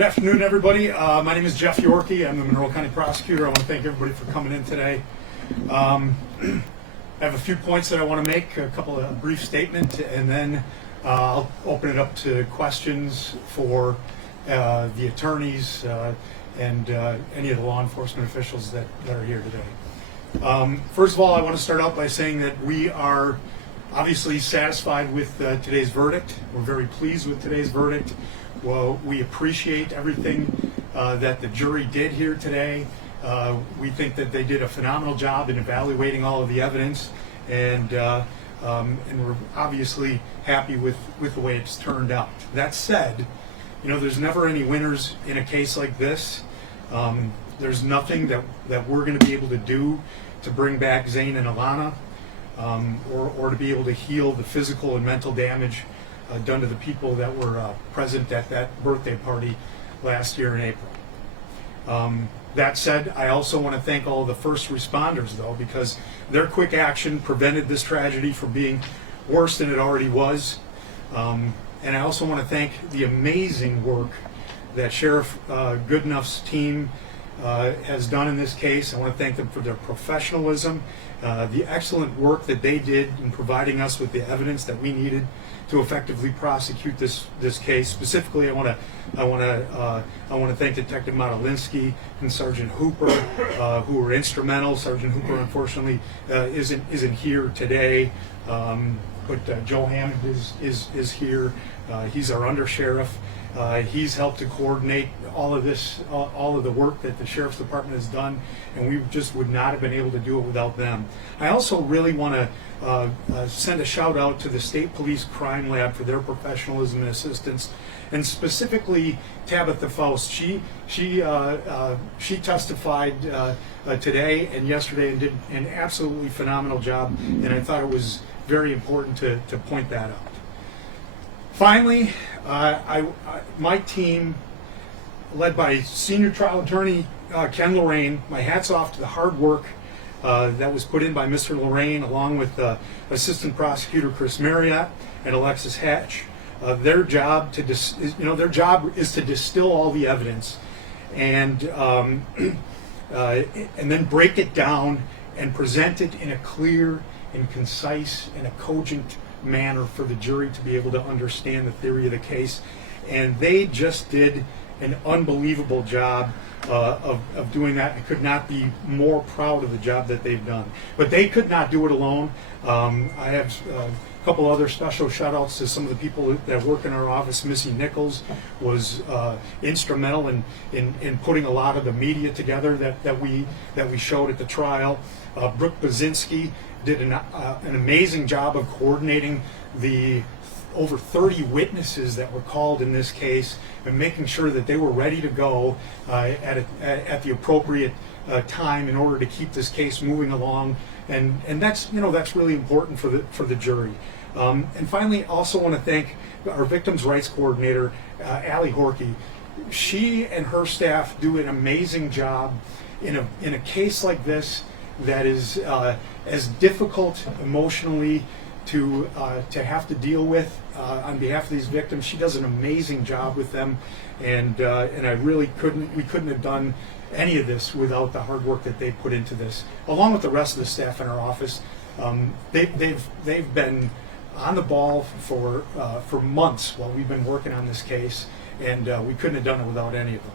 Good afternoon, everybody. My name is Jeff Yorkey. I'm the Monroe County Prosecutor. I want to thank everybody for coming in today. I have a few points that I want to make, a couple of brief statements, and then I'll open it up to questions for the attorneys and any of the law enforcement officials that are here today. First of all, I want to start out by saying that we are obviously satisfied with today's verdict. We're very pleased with today's verdict. Well, we appreciate everything that the jury did here today. We think that they did a phenomenal job in evaluating all of the evidence, and we're obviously happy with the way it's turned out. That said, there's never any winners in a case like this. There's nothing that we're going to be able to do to bring back Zane and Alana, or to be able to heal the physical and mental damage done to the people that were present at that birthday party last year in April. That said, I also want to thank all of the first responders, though, because their quick action prevented this tragedy from being worse than it already was. And I also want to thank the amazing work that Sheriff Goodenough's team has done in this case. I want to thank them for their professionalism, the excellent work that they did in providing us with the evidence that we needed to effectively prosecute this case. Specifically, I want to thank Detective Modolinsky and Sergeant Hooper, who were instrumental. Sergeant Hooper, unfortunately, isn't here today, but Joe Hammond is here. He's our undersheriff. He's helped to coordinate all of this, all of the work that the Sheriff's Department has done, and we just would not have been able to do it without them. I also really want to send a shout out to the State Police Crime Lab for their professionalism and assistance, and specifically Tabitha Faust. She testified today and yesterday and did an absolutely phenomenal job, and I thought it was very important to point that out. Finally, my team, led by Senior Trial Attorney Ken Lorraine, my hat's off to the hard work that was put in by Mr. Lorraine, along with Assistant Prosecutor Chris Marriott and Alexis Hatch. Their job is to distill all the evidence and then break it down and present it in a clear and concise and a cogent manner for the jury to be able to understand the theory of the case. And they just did an unbelievable job of doing that. I could not be more proud of the job that they've done. But they could not do it alone. I have a couple other special shout outs to some of the people that work in our office. Missy Nichols was instrumental in putting a lot of the media together that we showed at the trial. Brooke Bazinski did an amazing job of coordinating the over 30 witnesses that were called in this case and making sure that they were ready to go at the appropriate time in order to keep this case moving along, and that's really important for the jury. And finally, also want to thank our victims' rights coordinator, Allie Horkey. She and her staff do an amazing job in a case like this that is as difficult emotionally to have to deal with on behalf of these victims. She does an amazing job with them, and we couldn't have done any of this without the hard work that they put into this, along with the rest of the staff in our office. They've been on the ball for months while we've been working on this case, and we couldn't have done it without any of them.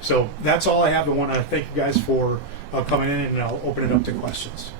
So that's all I have. I want to thank you guys for coming in, and I'll open it up to questions.